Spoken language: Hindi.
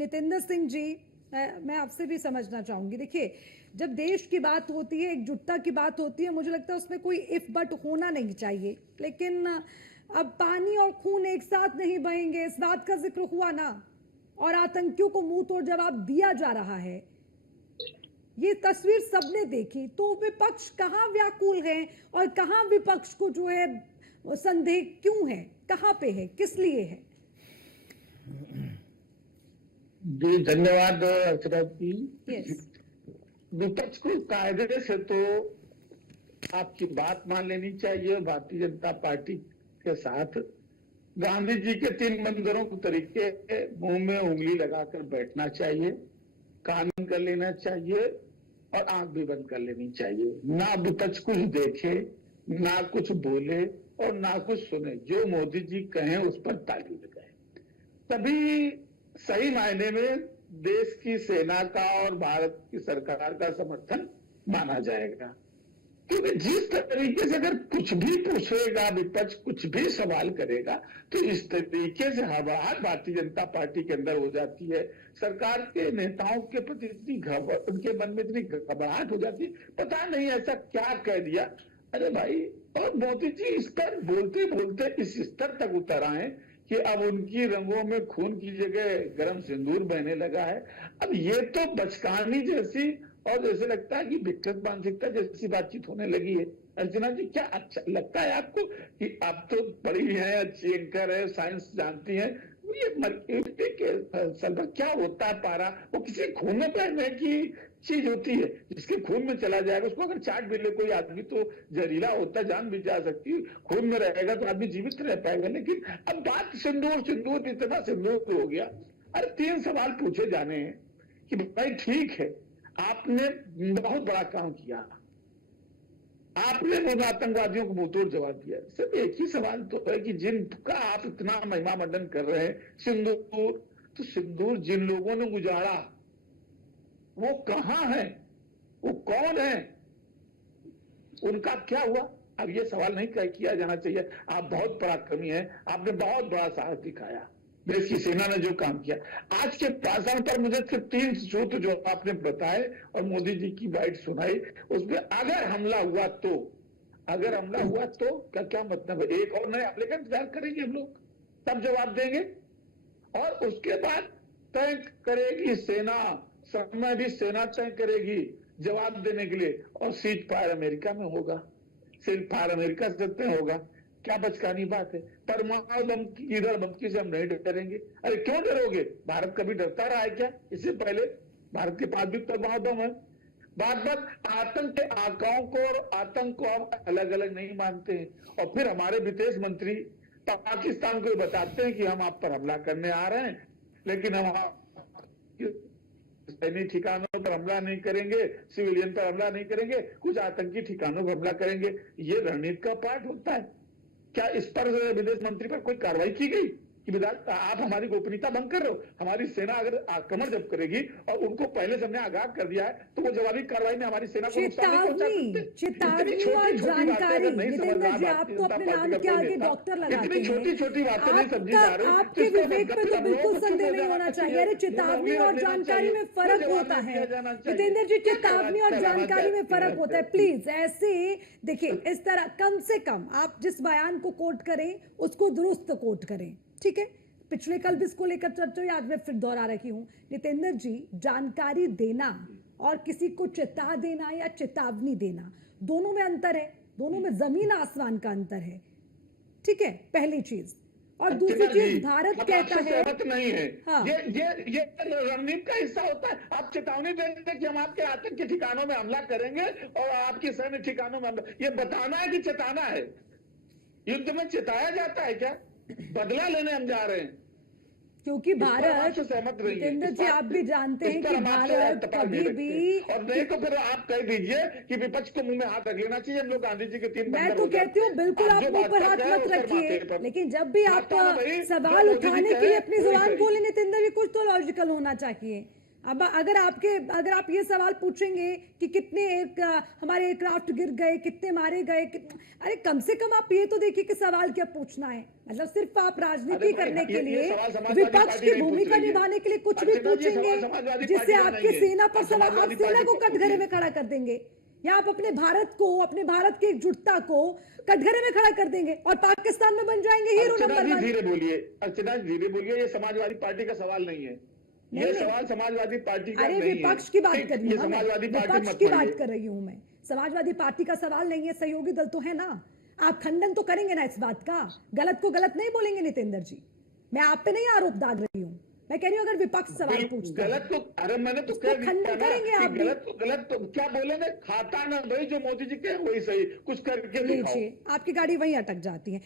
नितेंद्र सिंह जी, मैं आपसे भी समझना चाहूंगी। देखिए, जब देश की बात होती है, एकजुटता की बात होती है, मुझे लगता है उसमें कोई इफ बट होना नहीं चाहिए। लेकिन अब पानी और खून एक साथ नहीं बहेंगे, इस बात का जिक्र हुआ ना, और आतंकियों को मुंह तोड़ जवाब दिया जा रहा है। ये तस्वीर सबने देखी, तो विपक्ष कहाँ व्याकुल है और कहाँ विपक्ष को जो है संदेह क्यों है, कहाँ पे है, किस लिए है? जी धन्यवाद अर्चना जी। यस, विपक्ष को कायदे से तो आपकी बात मान लेनी चाहिए। भारतीय जनता पार्टी के साथ गांधी जी के 3 मंदिरों के तरीके मुंह में उंगली लगाकर बैठना चाहिए, कान कर लेना चाहिए और आंख भी बंद कर लेनी चाहिए। ना विपक्ष कुछ देखे, ना कुछ बोले और ना कुछ सुने। जो मोदी जी कहें उस पर ताली लगाए, तभी सही मायने में देश की सेना का और भारत की सरकार का समर्थन माना जाएगा। क्योंकि जिस तरीके से अगर कुछ भी पूछेगा विपक्ष, कुछ भी सवाल करेगा, तो इस तरीके से घबराहट भारतीय जनता पार्टी के अंदर हो जाती है। सरकार के नेताओं के प्रति इतनी उनके मन में इतनी घबराहट हो जाती है, पता नहीं ऐसा क्या कह दिया। अरे भाई, और मोदी जी इस पर बोलते बोलते इस स्तर तक उतर आए कि अब उनकी रंगों में खून की जगह गरम सिंदूर बहने लगा है। अब ये तो बचकानी जैसी और जैसे लगता है कि विकृत मानसिकता जैसी बातचीत होने लगी है। अर्चना जी, क्या अच्छा लगता है आपको कि आप तो पढ़ी हैं, अच्छी एंकर है, साइंस जानती हैं, ये मर्क्यूरी के फल पर क्या होता है पारा? वो किसी खून में बहने की चीज होती है, जिसके खून में चला जाएगा उसको अगर चाट भी ले कोई आदमी तो जहरीला होता है, जान भी जा सकती है। खून में रहेगा तो आदमी जीवित रह पाएगा। लेकिन अब बात सिंदूर सिंदूर इतना सिंदूर हो गया। अरे 3 सवाल पूछे जाने हैं कि भाई ठीक है, आपने बहुत बड़ा काम किया, आपने उन आतंकवादियों को मुंहतोड़ जवाब दिया। सिर्फ एक ही सवाल तो है कि जिनका आप इतना महिमा मंडन कर रहे हैं, सिंदूर, तो सिंदूर जिन लोगों ने गुजारा वो कहां है, वो कौन है, उनका क्या हुआ? अब ये सवाल नहीं किया जाना चाहिए। आप बहुत पराक्रमी हैं, आपने बहुत बड़ा साहस दिखाया, देश की सेना ने जो काम किया। आज के भाषण पर मुझे सिर्फ 3 सूत्र जो आपने बताए और मोदी जी की बाइट सुनाई, उसमें अगर हमला हुआ तो, अगर हमला हुआ तो क्या मतलब है? एक और नए एप्लीकेंट तैयार करेंगे हम लोग, तब जवाब देंगे। और उसके बाद तय करेगी सेना, समय भी सेना तय करेगी जवाब देने के लिए। और सीज फायर अमेरिका में होगा, सीज फायर अमेरिका से तय होगा। क्या बचकानी बात है? परमाणु बम की इधर धमकी से हम नहीं डरेंगे। अरे क्यों डरोगे? भारत कभी डरता रहा है क्या? इससे पहले भारत के पास भी परमाणु बम है। बात बात आतंक के आकाओं को और आतंक को हम अलग अलग नहीं मानते हैं। और फिर हमारे विदेश मंत्री पाकिस्तान को बताते हैं कि हम आप पर हमला करने आ रहे हैं, लेकिन हम सैनिक ठिकानों पर हमला नहीं करेंगे, सिविलियन पर हमला नहीं करेंगे, कुछ आतंकी ठिकानों पर हमला करेंगे। ये रणनीति का पार्ट होता है क्या? इस पर विदेश मंत्री पर कोई कार्रवाई की गई कि आप हमारी गोपनीयता भंग कर रहे हो? हमारी सेना अगर आक्रमण जब करेगी और उनको पहले से हमने आगाह कर दिया है, तो वो जवाबी कार्रवाई में हमारी सेना को नुकसान नहीं पहुंचा सकते। चेतावनी और जानकारी। नितेंद्र जी, आप तो अपने नाम के आगे डॉक्टर लगाते हैं, छोटी छोटी बातें नहीं समझी जा रही। आपके विवेक पे तो बिल्कुल संदेह नहीं होना चाहिए। अरे चेतावनी और जानकारी में फर्क होता है नितेंद्र जी, चेतावनी और जानकारी में फर्क होता है। प्लीज ऐसे देखिए, इस तरह कम से कम आप जिस बयान को कोट करें उसको दुरुस्त कोट करें, ठीक है? पिछले कल भी इसको लेकर चर्चा हुई, आज मैं फिर दोहरा रही हूं। नितेंद्र जी, जानकारी देना और किसी को चेता देना या चेतावनी देना, दोनों में अंतर है, दोनों में जमीन आसमान का अंतर है, ठीक है? पहली चीज। और दूसरी चीज, भारत कहता है नहीं है। हाँ, ये रणनीति का हिस्सा होता है। आप चेतावनी देंगे कि हम आपके आतंकी ठिकानों में हमला करेंगे और आपके सैन्य ठिकानों में हमला, ये बताना है कि चेताना है? युद्ध में चेताया जाता है क्या? बदला लेने हम जा रहे हैं। क्योंकि भारत, जितेंद्र जी आप भी जानते हैं कि भारत कभी भी, और नहीं तो फिर आप कह दीजिए कि विपक्ष को मुंह में हाथ रख लेना चाहिए। हम लोग गांधी जी के 3 मैं तो कहती हूँ बिल्कुल आप मुंह पर हाथ मत रखिए, लेकिन जब भी आप सवाल उठाने के लिए अपनी जुबान खोले नितेंद्र जी, कुछ तो लॉजिकल होना चाहिए। अब अगर आप ये सवाल पूछेंगे कि कितने हमारे एयरक्राफ्ट गिर गए, कितने मारे गए, अरे कम से कम आप ये तो देखिए कि सवाल क्या पूछना है। मतलब सिर्फ आप राजनीति करने के लिए विपक्ष की भूमिका निभाने के लिए कुछ भी पूछेंगे जिससे आपकी सेना पर सवाल, आप सेना को कटघरे में खड़ा कर देंगे या आप अपने भारत की एकजुटता को कटघरे में खड़ा कर देंगे और पाकिस्तान में बन जाएंगे हीरो नंबर 1। धीरे बोलिए अर्चना, धीरे बोलिए। ये समाजवादी पार्टी का सवाल नहीं है, ये सवाल समाजवादी पार्टी का नहीं है। विपक्ष की बात कर रही हूँ, समाजवादी पार्टी विपक्ष की बात कर रही हूँ मैं। समाजवादी पार्टी का सवाल नहीं है, सहयोगी दल तो है ना। आप खंडन तो करेंगे ना इस बात का, गलत को गलत नहीं बोलेंगे नितेंद्र जी। मैं आप पे नहीं आरोप दाग रही हूँ, मैं कह रही हूँ अगर विपक्ष सवाल पूछता है गलत को, अरे मैंने तो कह खंडन करेंगे आप। गलत तो क्या बोलेंगे, खाता ना भाई जो मोदी जी के वही सही, कुछ करके दिखाओ। आपकी गाड़ी वहीं अटक जाती है।